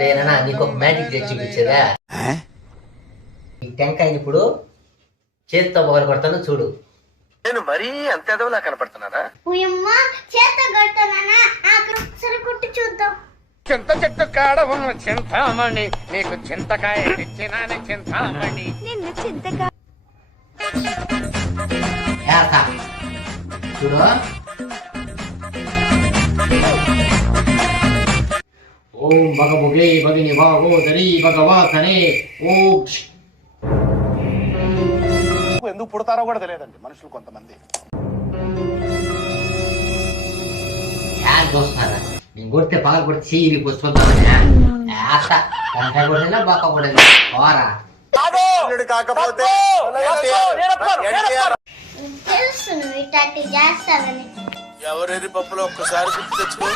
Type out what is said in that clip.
నేనా నీకు ఒక మ్యాజిక్ చేసి చూపించేదా? ఈ టెంకాయని ఇప్పుడు చేతితో పగలు కొడతాను చూడు. నేను మరీ అంత ఎదవలా కనపడుతున్నారా? చూద్దాం. చింత చెట్టు కాడ ఉన్న చింతామణి నీకు చింతకాయ తెచ్చినాని చింతామణి. నిన్ను చింతకాయ చూడు. ఓం భగభుగే భగిని భాగోదరి భగవాసనే ఓం. ఎందుకు పుడతారో కూడా తెలియదండి మనుషులు కొంతమంది. చూస్తున్నారా నేను కొడితే పగలు కొడితే చీరి పుష్పంతామని కొట్టినా బాగా కొడలేదు ఓరా. కాకపోతే తెలుసు నువ్వు ఇట్లాంటి చేస్తావని. ఎవరెరి పప్పులో ఒక్కసారి గుర్తు తెచ్చుకో.